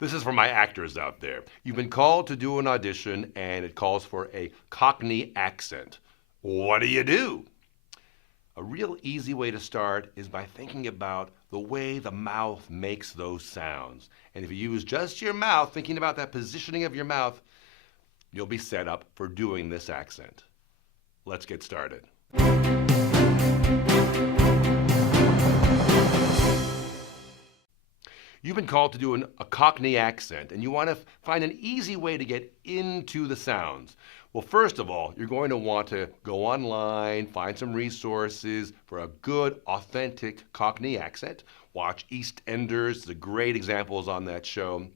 This is for my actors out there. You've been called to do an audition and it calls for a Cockney accent. What do? A real easy way to start is by thinking about the way the mouth makes those sounds. And if you use just your mouth, thinking about that positioning of your mouth, you'll be set up for doing this accent. Let's get started. You've been called to do a Cockney accent, and you want to find an easy way to get into the sounds. Well, first of all, you're going to want to go online, find some resources for a good, authentic Cockney accent. Watch EastEnders, the great examples on that show,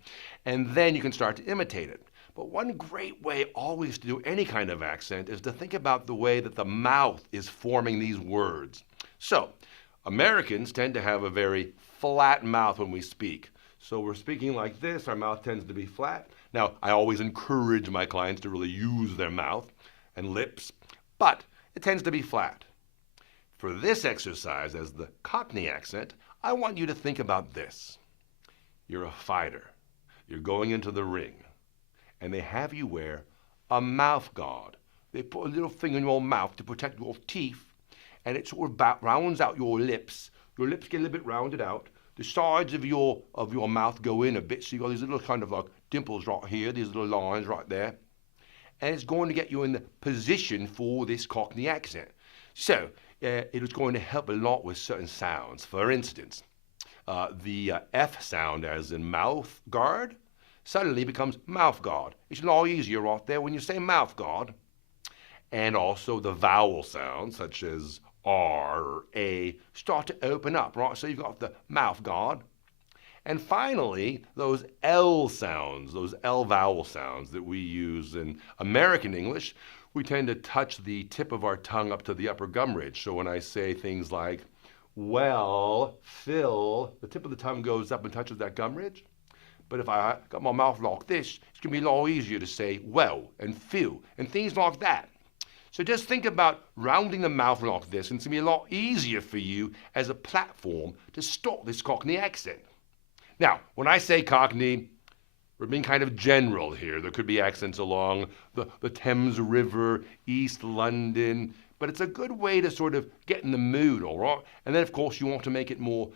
and then you can start to imitate it. But one great way always to do any kind of accent is to think about the way that the mouth is forming these words. So, Americans tend to have a very flat mouth when we speak. So we're speaking like this, our mouth tends to be flat. Now, I always encourage my clients to really use their mouth and lips, but it tends to be flat. For this exercise, as the Cockney accent, I want you to think about this. You're a fighter. You're going into the ring, and they have you wear a mouth guard. They put a little thing in your mouth to protect your teeth, and it sort of rounds out your lips. Your lips get a little bit rounded out. The sides of your mouth go in a bit, so you got these little kind of like dimples right here, these little lines right there. And it's going to get you in the position for this Cockney accent. So, it is going to help a lot with certain sounds. For instance, the F sound, as in mouth guard, suddenly becomes mouth guard. It's a lot easier right there when you say mouth guard. And also the vowel sounds, such as R or A, start to open up, right? So you've got the mouth guard. And finally, those L sounds, those L vowel sounds that we use in American English, we tend to touch the tip of our tongue up to the upper gum ridge. So when I say things like, well, Phil, the tip of the tongue goes up and touches that gum ridge. But if I got my mouth like this, it's going to be a lot easier to say well and Phil and things like that. So just think about rounding the mouth like this, and it's going to be a lot easier for you as a platform to start this Cockney accent. Now, when I say Cockney, we're being kind of general here. There could be accents along the Thames River, East London, but it's a good way to sort of get in the mood, all right? And then, of course, you want to make it more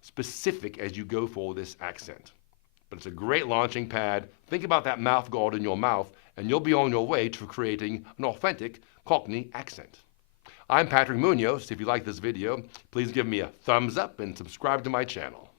specific as you go for this accent. But it's a great launching pad. Think about that mouth guard in your mouth, and you'll be on your way to creating an authentic Cockney accent. I'm Patrick Munoz. If you like this video, please give me a thumbs up and subscribe to my channel.